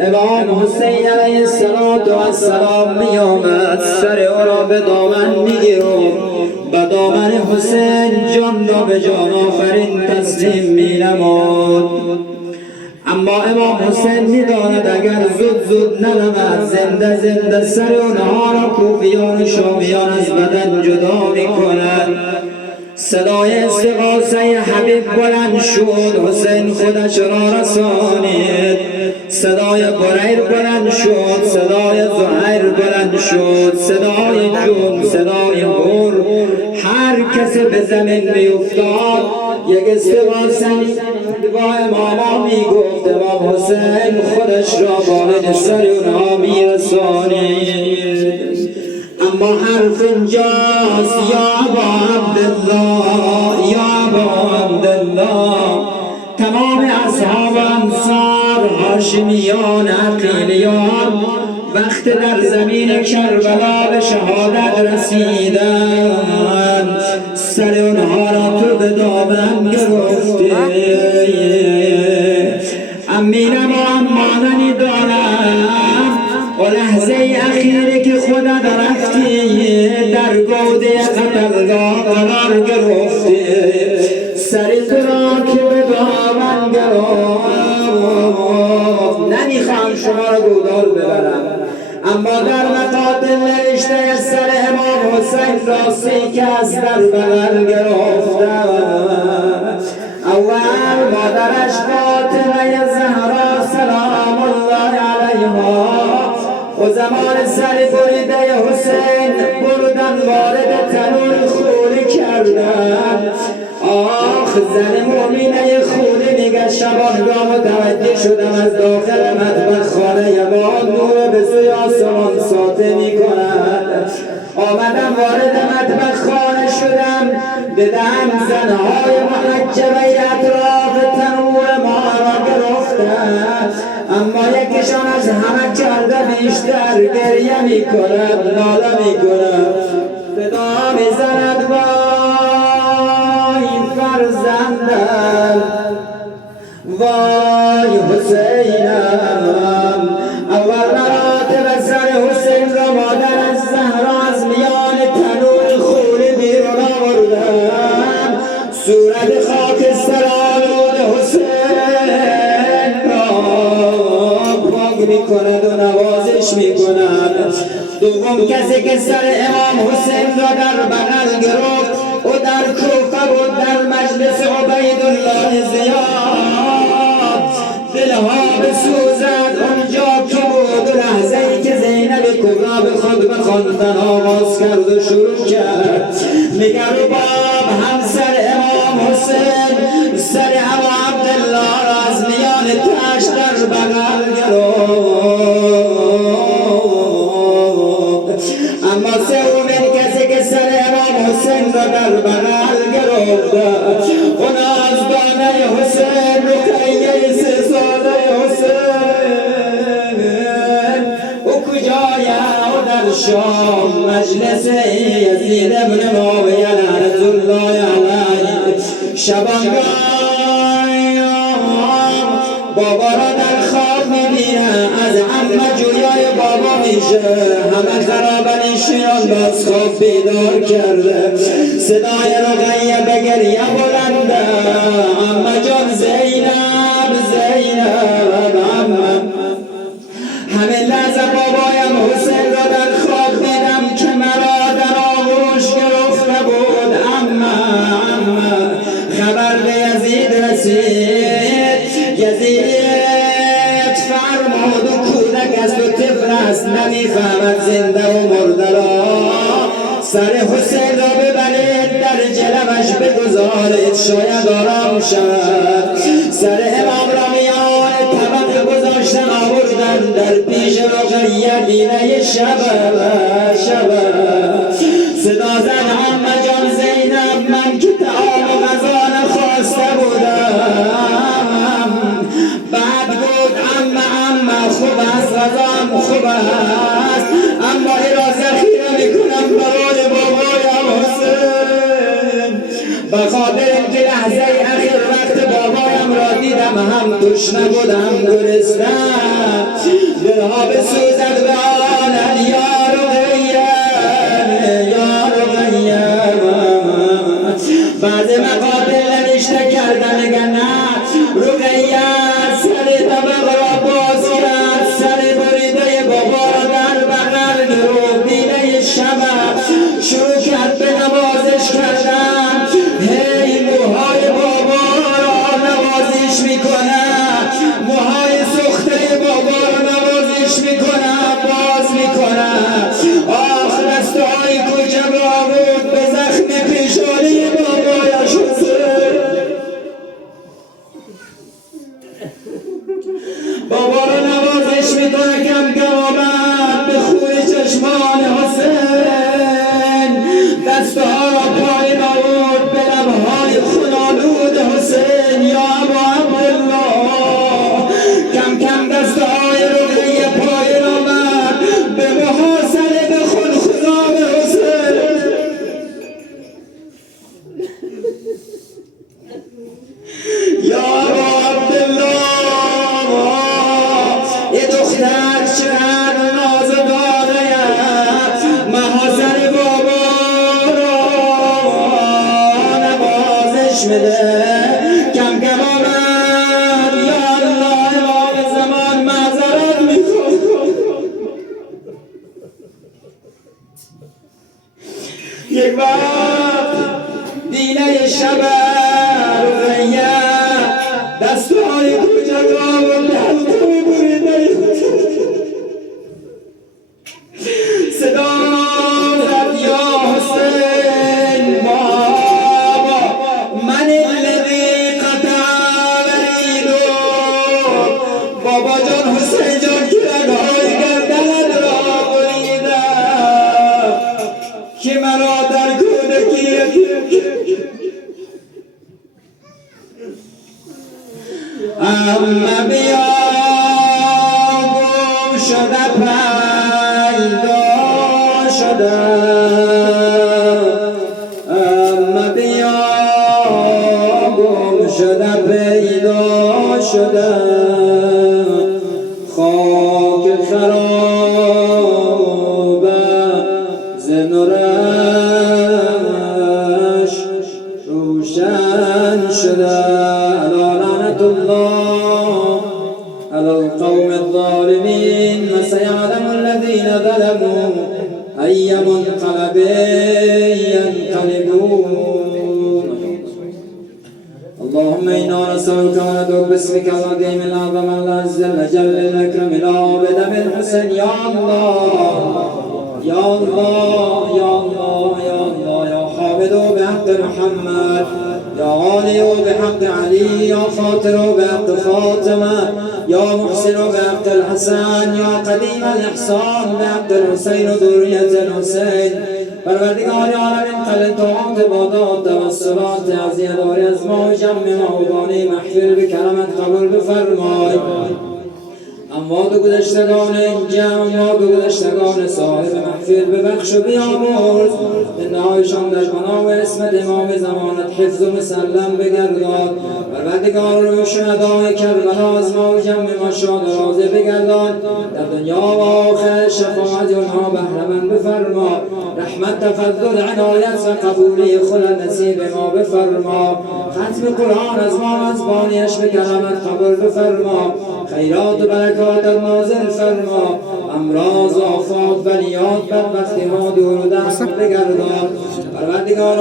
امام حسین علیه السلام میامد، سر او را به دامن میگیرد، به دامن حسین جان را به جان آفرین تسلیم مینمود. اما امام حسین میداند اگر زود نرود زنده سر اونها را کوفیان و شامیان از بدن جدا میکند. صدای استغاثه حبیب بلند شد، حسین خودش را رسانید. صدای بریر بلند شد، صدای زهیر بلند شد، صدای جون، صدای هور، هر کسی به زمین می افتاد یک استغاثه با اماما می گفت. امام حسین خودش را بالین سر اونها می رسانید. اما حرف اینجاست، یا ابا عبدالله، یا ابا عبدالله. تمام اصحاب انصار، هاشمیان، عقیلیان وقت در زمین کربلا به شهادت رسیدند، سر اونها را تو به دامن گرفتی. امینم و اماننی دارم و لحظه اخیری که خودت رفتی در گوده قتلگاه قرار گرفتی، سر تو را که به دامن گرفت. نمیخوام شما را گودال ببرم، اما در مقاتل نوشته سر امام حسین راستی که از در بغل گرفتم. اول مادرش فاطمه زهرا سلام الله علیها و زمان سر بریده حسین بردن وارد تنور خوری کردن. آخ زن مومینه خوری میگه شبانگاه متوجه شدم از داخل مطبخ خانه یمان نور به سوی آسمان ساطع میکند. آمدم وارد مطبخ خانه شدم، دیدم زنهای محجبه اطراف تنور ما را گرفتند، اما یکیشان از همه کرده بیشتر گریه میکند، ناله میکند، صدا میزند وای فرزندم، وای حسینم. اول مراتب سر حسین را مادر از زهرا از میان تنور خوری بیرون آوردن، صورت خاکستر آلود حسین را پاک میکند و نوازش میکند. دوم کسی که سر امام حسین را در بغل گرفت و در کوفه بود در مجلس عبیدالله زیاد، دلها بسوزد اونجا که بود. لحظه ای که زینب کبرا به خود بخواندن آغاز کرد و شروع کرد میگه رباب همسر امام حسین سر ابا عبدالله را از میان تاش در بغل گرفت. اما سومین کسی که سر امام حسین را در بغل گرفت و نازدانه حسین رقیه 3 ساله حسین و کجایه و در شام مجلس یزید ابن معاویه لعنت الله علیه. شبانگاه بابا را در خواب میبینه، از عمه جویای بابا میشه، همه خرابنشیان باز خواب بیدار کرده. صدای رقیه به گریه بلنده، عمه جان زینب زینب عمه. همین لحظه بابایم حسین را در خواب دیدم که مرا در آغوش گرفته بود. عمه خبر به یزید رسید، یزید فرمود و کودک است و طفل است نمیفهمد زنده و مرده را، سر حسین را ببرید در جلوش بگذارید شاید آرام شود. سر امام را میان طبق گذاشتن آوردن در پیش رقیه دینه شب صدا زد عمه جان زینب من که تعام و غذا نخواسته بودم. بعد بود عمه خوب است غذام خوب است، اما ای را ذخیره میکنم برای بابایم حسین، بخاطر اینکه لحظه اخیر وقت بابایم را دیدم هم توش نبودم گرستم دلها بسوزد به آنن یا رقیه یا رقیه بعد مقابل نوشته کردن اگر نه رقیه سر طبق را باز کرد سر بریده بابا را در بغل گرفت دیده شب شروع کرد به نوازش کردن هی موهای بابا را نوازش میکنه موهای سخته بابا را نوازش میکنه باز میکنه آخ دستهای کوچک را بود به زخم پیشانی بابایش بابا را نوازش میکنه کم کم آمد به خون چشمان حسین دستها را پایین آورد به لبهای خونالود حسین یا ابا عبدالله کم کم دستهای رقیه پایین آمد به محاصره به خون خضاب حسین یا ابا عبدالله یه دختر چقدر نازداره محاصره بابا را نوازش بده کم کم آمد یا الله امام زمان معذرت میکنم یک وقت دینه شب رقیه دستهای کوچک را به حلقه بریده صدا زد یا حسین بابا من الذی قطع وریدو بابا جان حسین جان که رگهای گردنت را بریدم که مرا در کودکی اما بیا گم شده پیدا شده اما بیا گم شده پیدا شده خاک خرابه زنورش روشن شده الله على القوم الظالمين وسيعلم الذين ظلموا أي منقلب ينقلبون اللهم إنا نسألك وندعوك باسمك العظيم الأعظم العز الأجل الأكرم العابد بالحسن يا الله يا الله يا الله يا الله يا حامد بحق محمد يا غالي بحق علي يا فاطر بحق فاطمة يا محسن بحق الحسن يا قديم الإحسان بحق الحسين ذرية الحسين پروردگار عالمین قلت طاعات عبادات توسلات عزیز داری از ما و جمع موبانی محفل بکرمت قبول بفرمای اموات گذشتگان جمع اموات گذشتگان صاحب محفل ببخش و بیامرز زندهایشان در پناه و اسمت امام زمانت حفظ و مسلم بگردان پروردگار روی شهدای کربلا از ما و جمع ما شاد و راضی بگردان در دنیا و آخر شفاعت اونها بهره‌مند بفرما رحمت تفضل عنایت و قبولی خلد نصیب ما بفرما ختم قرآن از ما از بانیش بکرمت قبول بفرما خیرات و برکات نازل فرما امراض آفات بلیات بدبختی ها دور و دست بگردان پروردگار